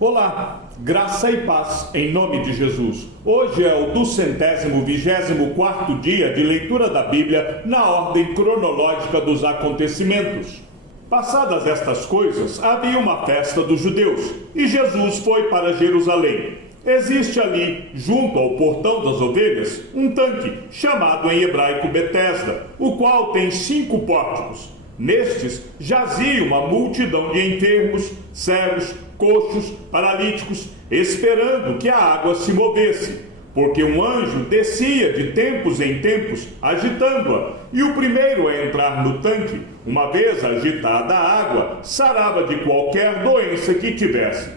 Olá, graça e paz em nome de Jesus. Hoje é o 224º dia de leitura da Bíblia na ordem cronológica dos acontecimentos. Passadas estas coisas, havia uma festa dos judeus e Jesus foi para Jerusalém. Existe ali, junto ao portão das ovelhas, um tanque, chamado em hebraico Betesda, o qual tem 5 pórticos. Nestes jazia uma multidão de enfermos, cegos, coxos, paralíticos, esperando que a água se movesse, porque um anjo descia de tempos em tempos, agitando-a, e o primeiro a entrar no tanque, uma vez agitada a água, sarava de qualquer doença que tivesse.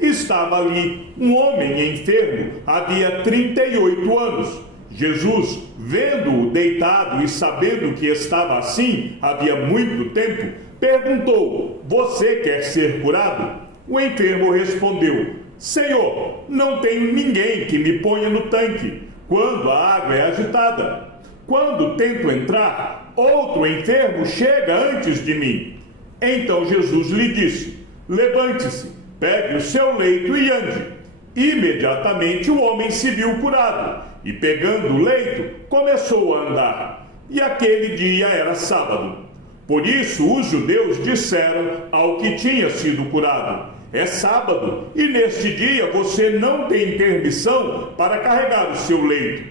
Estava ali um homem enfermo, havia 38 anos. Jesus, vendo-o deitado e sabendo que estava assim havia muito tempo, perguntou: "Você quer ser curado?" O enfermo respondeu: "Senhor, não tenho ninguém que me ponha no tanque quando a água é agitada. Quando tento entrar, outro enfermo chega antes de mim." Então Jesus lhe disse: "Levante-se, pegue o seu leito e ande." Imediatamente o homem se viu curado e, pegando o leito, começou a andar. E aquele dia era sábado. Por isso os judeus disseram ao que tinha sido curado: "É sábado, e neste dia você não tem permissão para carregar o seu leito."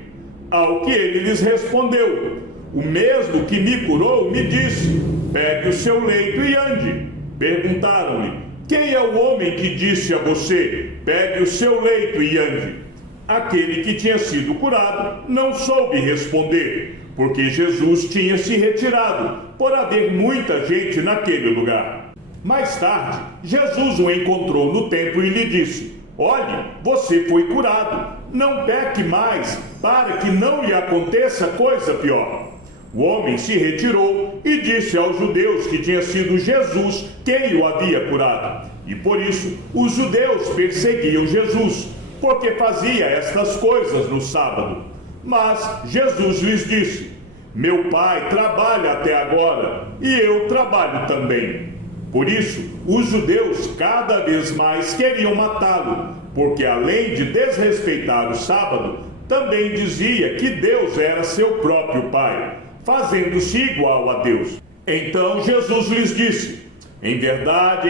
Ao que ele lhes respondeu: "O mesmo que me curou me disse: pegue o seu leito e ande." Perguntaram-lhe: "Quem é o homem que disse a você: pegue o seu leito e ande?" Aquele que tinha sido curado não soube responder, porque Jesus tinha se retirado, por haver muita gente naquele lugar. Mais tarde, Jesus o encontrou no templo e lhe disse: "Olhe, você foi curado, não peque mais, para que não lhe aconteça coisa pior." O homem se retirou e disse aos judeus que tinha sido Jesus quem o havia curado. E por isso os judeus perseguiam Jesus, porque fazia estas coisas no sábado. Mas Jesus lhes disse: "Meu Pai trabalha até agora, e eu trabalho também." Por isso, os judeus cada vez mais queriam matá-lo, porque além de desrespeitar o sábado, também dizia que Deus era seu próprio Pai, fazendo-se igual a Deus. Então Jesus lhes disse: em verdade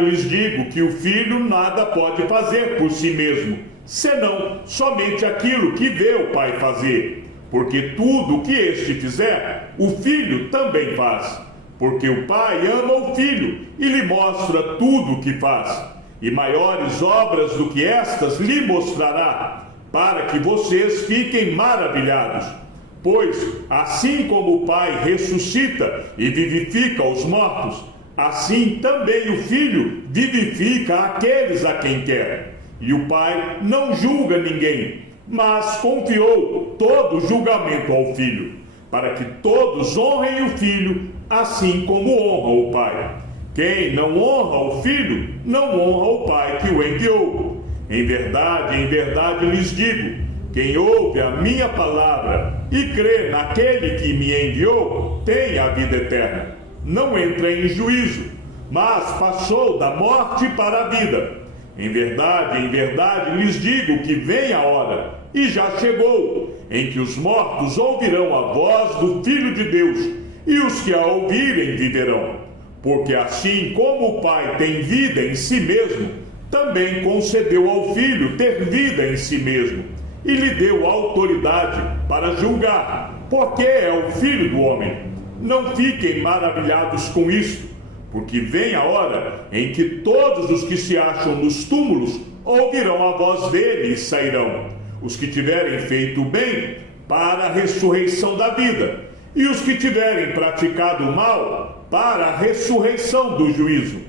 lhes digo que o Filho nada pode fazer por si mesmo, senão somente aquilo que vê o Pai fazer. Porque tudo o que este fizer, o Filho também faz. Porque o Pai ama o Filho e lhe mostra tudo o que faz. E maiores obras do que estas lhe mostrará, para que vocês fiquem maravilhados. Pois, assim como o Pai ressuscita e vivifica os mortos, assim também o Filho vivifica aqueles a quem quer. E o Pai não julga ninguém, mas confiou todo o julgamento ao Filho, para que todos honrem o Filho, assim como honram o Pai. Quem não honra o Filho, não honra o Pai que o enviou. Em verdade lhes digo: quem ouve a minha palavra e crê naquele que me enviou, tem a vida eterna. Não entra em juízo, mas passou da morte para a vida. Em verdade lhes digo que vem a hora, e já chegou, em que os mortos ouvirão a voz do Filho de Deus, e os que a ouvirem viverão. Porque assim como o Pai tem vida em si mesmo, também concedeu ao Filho ter vida em si mesmo, e lhe deu autoridade para julgar, porque é o Filho do homem. Não fiquem maravilhados com isto, porque vem a hora em que todos os que se acham nos túmulos ouvirão a voz dele e sairão. Os que tiverem feito o bem, para a ressurreição da vida, e os que tiverem praticado o mal, para a ressurreição do juízo.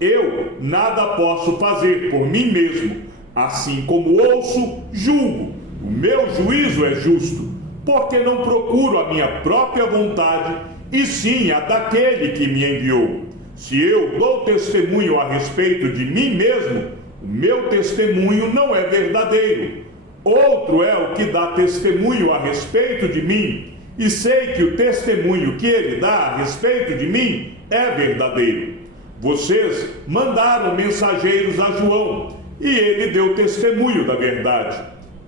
Eu nada posso fazer por mim mesmo, assim como ouço, julgo. O meu juízo é justo, porque não procuro a minha própria vontade, e sim a daquele que me enviou. Se eu dou testemunho a respeito de mim mesmo, o meu testemunho não é verdadeiro. Outro é o que dá testemunho a respeito de mim, e sei que o testemunho que ele dá a respeito de mim é verdadeiro. Vocês mandaram mensageiros a João, e ele deu testemunho da verdade.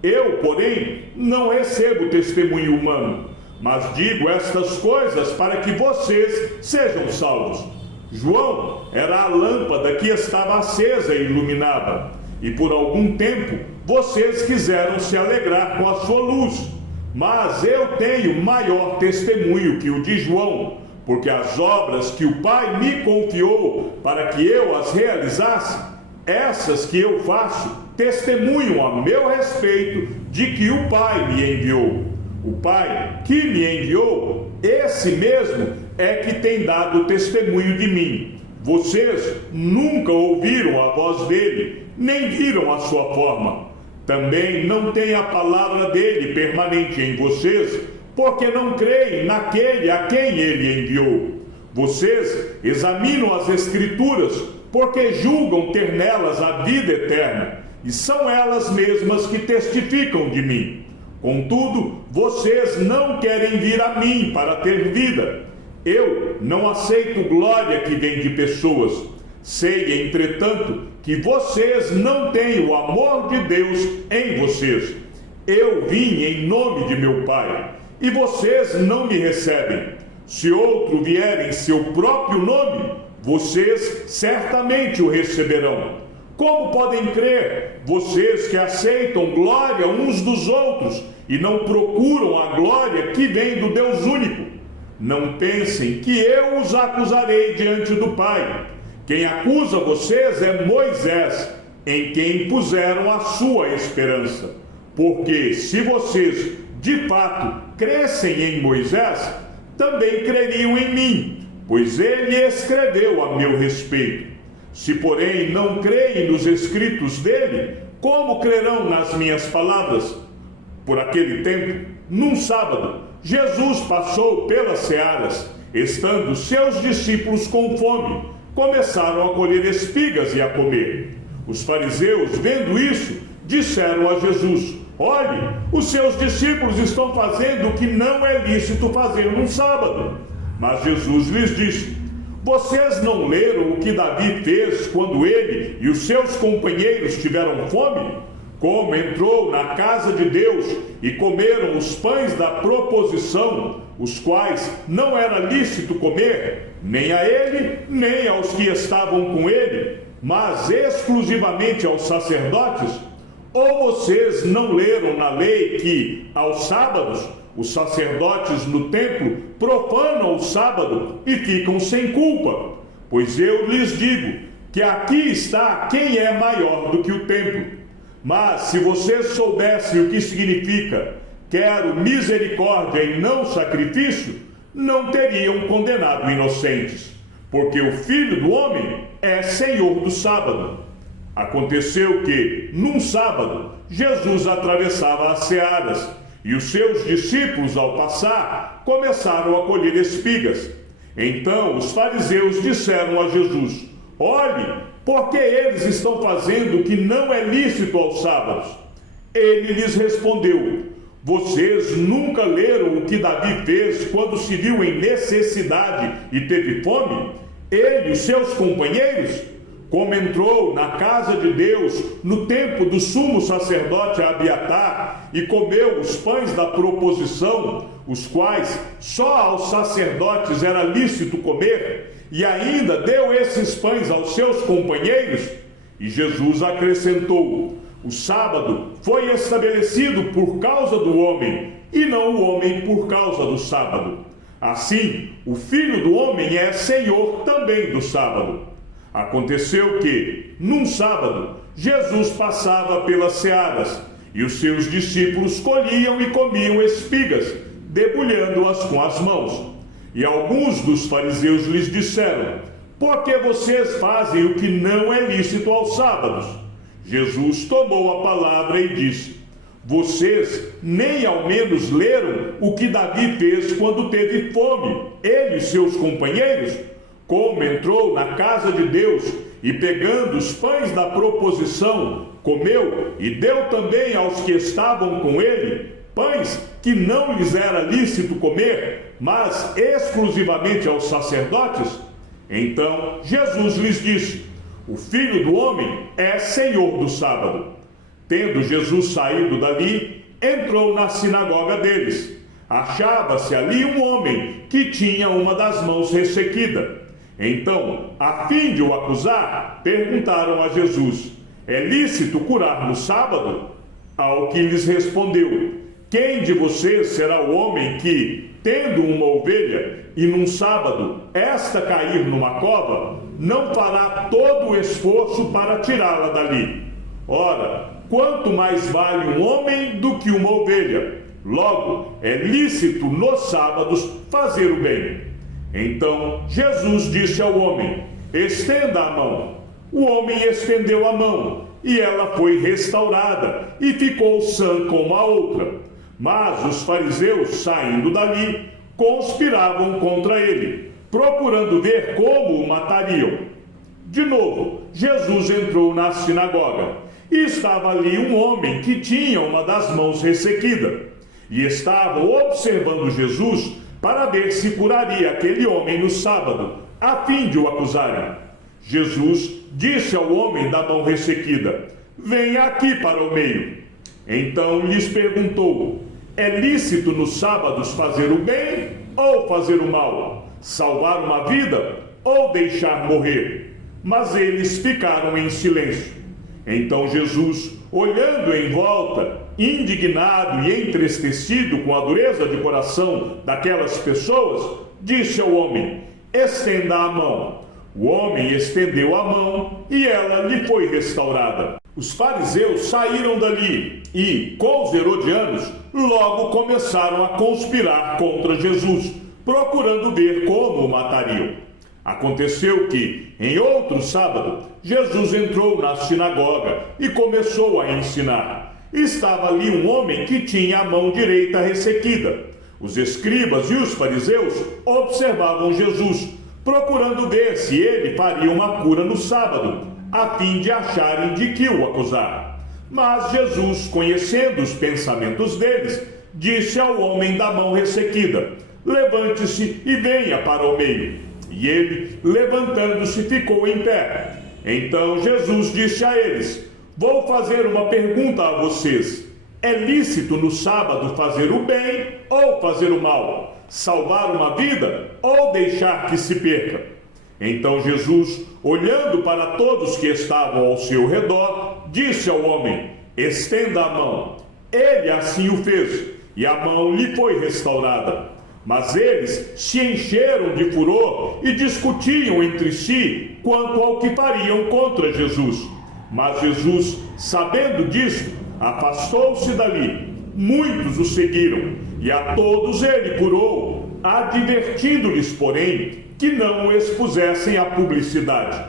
Eu, porém, não recebo testemunho humano, mas digo estas coisas para que vocês sejam salvos. João era a lâmpada que estava acesa e iluminava, e por algum tempo vocês quiseram se alegrar com a sua luz. Mas eu tenho maior testemunho que o de João, porque as obras que o Pai me confiou para que eu as realizasse, essas que eu faço, testemunham a meu respeito de que o Pai me enviou. O Pai que me enviou, esse mesmo é que tem dado testemunho de mim. Vocês nunca ouviram a voz dele, nem viram a sua forma. Também não tem a palavra dele permanente em vocês, porque não creem naquele a quem ele enviou. Vocês examinam as Escrituras, porque julgam ter nelas a vida eterna, e são elas mesmas que testificam de mim. Contudo, vocês não querem vir a mim para ter vida. Eu não aceito glória que vem de pessoas. Sei, entretanto, que vocês não têm o amor de Deus em vocês. Eu vim em nome de meu Pai, e vocês não me recebem. Se outro vier em seu próprio nome, vocês certamente o receberão. Como podem crer, vocês que aceitam glória uns dos outros e não procuram a glória que vem do Deus único? Não pensem que eu os acusarei diante do Pai. Quem acusa vocês é Moisés, em quem puseram a sua esperança. Porque se vocês, de fato, crescem em Moisés, também creriam em mim, pois ele escreveu a meu respeito. Se, porém, não creem nos escritos dele, como crerão nas minhas palavras? Por aquele tempo, num sábado, Jesus passou pelas searas, estando seus discípulos com fome, começaram a colher espigas e a comer. Os fariseus, vendo isso, disseram a Jesus: olhe, os seus discípulos estão fazendo o que não é lícito fazer num sábado. Mas Jesus lhes disse: vocês não leram o que Davi fez quando ele e os seus companheiros tiveram fome? Como entrou na casa de Deus e comeram os pães da proposição, os quais não era lícito comer, nem a ele, nem aos que estavam com ele, mas exclusivamente aos sacerdotes? Ou vocês não leram na lei que, aos sábados, os sacerdotes no templo profanam o sábado e ficam sem culpa? Pois eu lhes digo que aqui está quem é maior do que o templo. Mas se vocês soubessem o que significa quero misericórdia e não sacrifício, não teriam condenado inocentes, porque o Filho do Homem é Senhor do sábado. Aconteceu que, num sábado, Jesus atravessava as searas, e os seus discípulos, ao passar, começaram a colher espigas. Então os fariseus disseram a Jesus: olhe, porque eles estão fazendo o que não é lícito aos sábados. Ele lhes respondeu: vocês nunca leram o que Davi fez quando se viu em necessidade e teve fome? Ele e os seus companheiros? Como entrou na casa de Deus no tempo do sumo sacerdote Abiatar e comeu os pães da proposição, os quais só aos sacerdotes era lícito comer, e ainda deu esses pães aos seus companheiros? E Jesus acrescentou: o sábado foi estabelecido por causa do homem, e não o homem por causa do sábado. Assim, o Filho do Homem é Senhor também do sábado. Aconteceu que, num sábado, Jesus passava pelas searas, e os seus discípulos colhiam e comiam espigas, debulhando-as com as mãos. E alguns dos fariseus lhes disseram: por que vocês fazem o que não é lícito aos sábados? Jesus tomou a palavra e disse: vocês nem ao menos leram o que Davi fez quando teve fome, ele e seus companheiros? Como entrou na casa de Deus e, pegando os pães da proposição, comeu e deu também aos que estavam com ele, pães que não lhes era lícito comer, mas exclusivamente aos sacerdotes? Então Jesus lhes disse: o Filho do Homem é Senhor do sábado. Tendo Jesus saído dali, entrou na sinagoga deles. Achava-se ali um homem que tinha uma das mãos ressequida. Então, a fim de o acusar, perguntaram a Jesus: é lícito curar no sábado? Ao que lhes respondeu: quem de vocês será o homem que, tendo uma ovelha, e num sábado esta cair numa cova, não fará todo o esforço para tirá-la dali? Ora, quanto mais vale um homem do que uma ovelha? Logo, é lícito nos sábados fazer o bem. Então Jesus disse ao homem: estenda a mão. O homem estendeu a mão, e ela foi restaurada, e ficou sã como a outra. Mas os fariseus, saindo dali, conspiravam contra ele, procurando ver como o matariam. De novo, Jesus entrou na sinagoga, e estava ali um homem que tinha uma das mãos ressequida. E estavam observando Jesus para ver se curaria aquele homem no sábado, a fim de o acusarem. Jesus disse ao homem da mão ressequida: venha aqui para o meio. Então lhes perguntou: é lícito nos sábados fazer o bem ou fazer o mal? Salvar uma vida ou deixar morrer? Mas eles ficaram em silêncio. Então Jesus, olhando em volta, indignado e entristecido com a dureza de coração daquelas pessoas, disse ao homem: estenda a mão. O homem estendeu a mão e ela lhe foi restaurada. Os fariseus saíram dali e, com os herodianos, logo começaram a conspirar contra Jesus, procurando ver como o matariam. Aconteceu que, em outro sábado, Jesus entrou na sinagoga e começou a ensinar. Estava ali um homem que tinha a mão direita ressequida. Os escribas e os fariseus observavam Jesus, procurando ver se ele faria uma cura no sábado, a fim de acharem de que o acusar. Mas Jesus, conhecendo os pensamentos deles, disse ao homem da mão ressequida: levante-se e venha para o meio. E ele, levantando-se, ficou em pé. Então Jesus disse a eles: vou fazer uma pergunta a vocês. É lícito no sábado fazer o bem ou fazer o mal? Salvar uma vida ou deixar que se perca? Então Jesus, olhando para todos que estavam ao seu redor, disse ao homem: estenda a mão. Ele assim o fez, e a mão lhe foi restaurada. Mas eles se encheram de furor e discutiam entre si quanto ao que fariam contra Jesus. Mas Jesus, sabendo disso, afastou-se dali. Muitos o seguiram, e a todos ele curou, advertindo-lhes, porém, que não o expusessem à publicidade.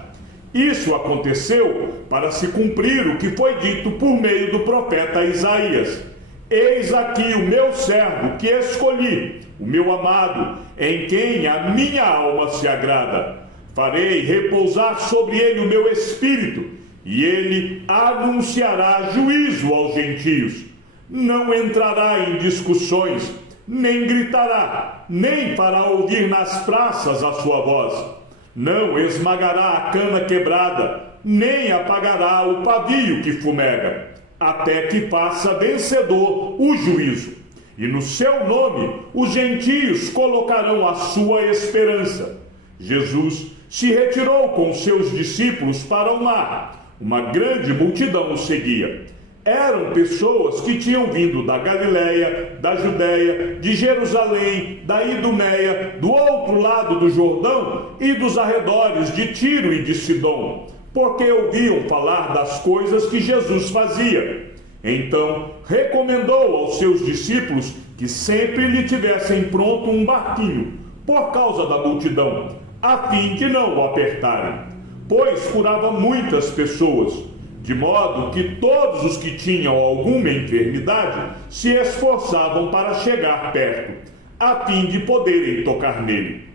Isso aconteceu para se cumprir o que foi dito por meio do profeta Isaías: eis aqui o meu servo que escolhi, o meu amado, em quem a minha alma se agrada. Farei repousar sobre ele o meu espírito, e ele anunciará juízo aos gentios. Não entrará em discussões, nem gritará, nem fará ouvir nas praças a sua voz. Não esmagará a cana quebrada, nem apagará o pavio que fumega, até que faça vencedor o juízo. E no seu nome os gentios colocarão a sua esperança. Jesus se retirou com seus discípulos para o mar. Uma grande multidão o seguia. Eram pessoas que tinham vindo da Galiléia, da Judéia, de Jerusalém, da Idumeia, do outro lado do Jordão e dos arredores de Tiro e de Sidom, porque ouviam falar das coisas que Jesus fazia. Então recomendou aos seus discípulos que sempre lhe tivessem pronto um barquinho, por causa da multidão, a fim de não o apertarem, pois curava muitas pessoas, de modo que todos os que tinham alguma enfermidade se esforçavam para chegar perto, a fim de poderem tocar nele.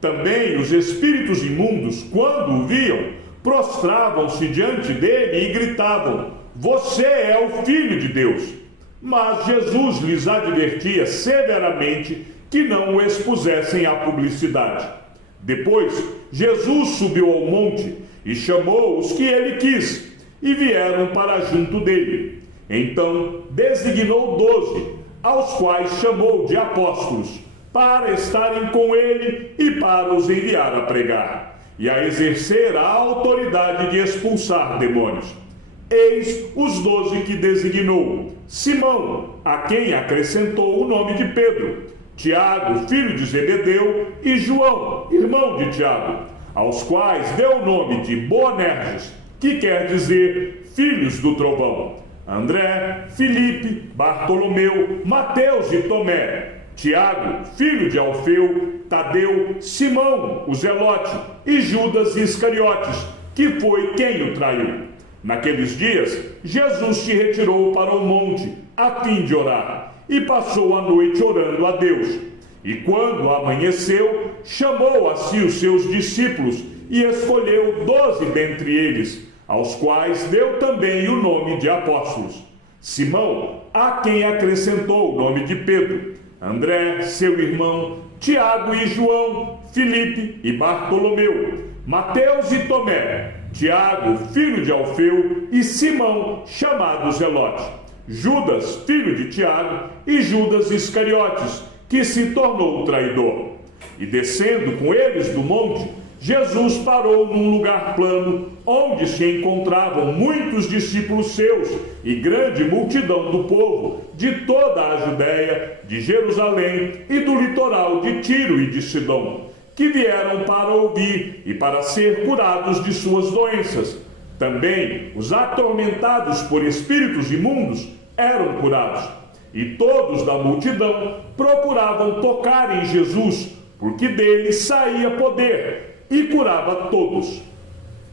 Também os espíritos imundos, quando o viam, prostravam-se diante dele e gritavam: você é o Filho de Deus. Mas Jesus lhes advertia severamente que não o expusessem à publicidade. Depois, Jesus subiu ao monte e chamou os que ele quis, e vieram para junto dele. Então designou 12, aos quais chamou de apóstolos, para estarem com ele e para os enviar a pregar, e a exercer a autoridade de expulsar demônios. Eis os 12 que designou: Simão, a quem acrescentou o nome de Pedro, Tiago, filho de Zebedeu, e João, irmão de Tiago, aos quais deu o nome de Boanerges, que quer dizer filhos do trovão, André, Filipe, Bartolomeu, Mateus e Tomé, Tiago, filho de Alfeu, Tadeu, Simão, o Zelote, e Judas Iscariotes, que foi quem o traiu. Naqueles dias, Jesus se retirou para o monte, a fim de orar, e passou a noite orando a Deus. E quando amanheceu, chamou a si os seus discípulos, e escolheu 12 dentre eles, aos quais deu também o nome de apóstolos: Simão, a quem acrescentou o nome de Pedro, André, seu irmão, Tiago e João, Filipe e Bartolomeu, Mateus e Tomé, Tiago, filho de Alfeu, e Simão, chamado Zelote, Judas, filho de Tiago, e Judas Iscariotes, que se tornou o traidor. E descendo com eles do monte, Jesus parou num lugar plano, onde se encontravam muitos discípulos seus e grande multidão do povo, de toda a Judéia, de Jerusalém e do litoral de Tiro e de Sidom, que vieram para ouvir e para ser curados de suas doenças. Também os atormentados por espíritos imundos eram curados. E todos da multidão procuravam tocar em Jesus, porque dele saía poder, e curava todos.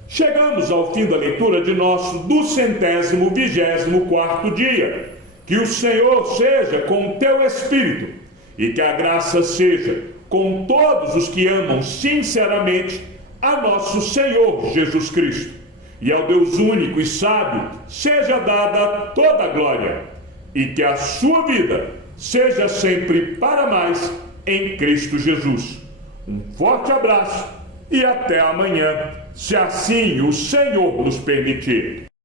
Chegamos ao fim da leitura de nosso 224º dia. Que o Senhor seja com o teu espírito, e que a graça seja com todos os que amam sinceramente a nosso Senhor Jesus Cristo. E ao Deus único e sábio seja dada toda a glória, e que a sua vida seja sempre para mais em Cristo Jesus. Um forte abraço e até amanhã, se assim o Senhor nos permitir.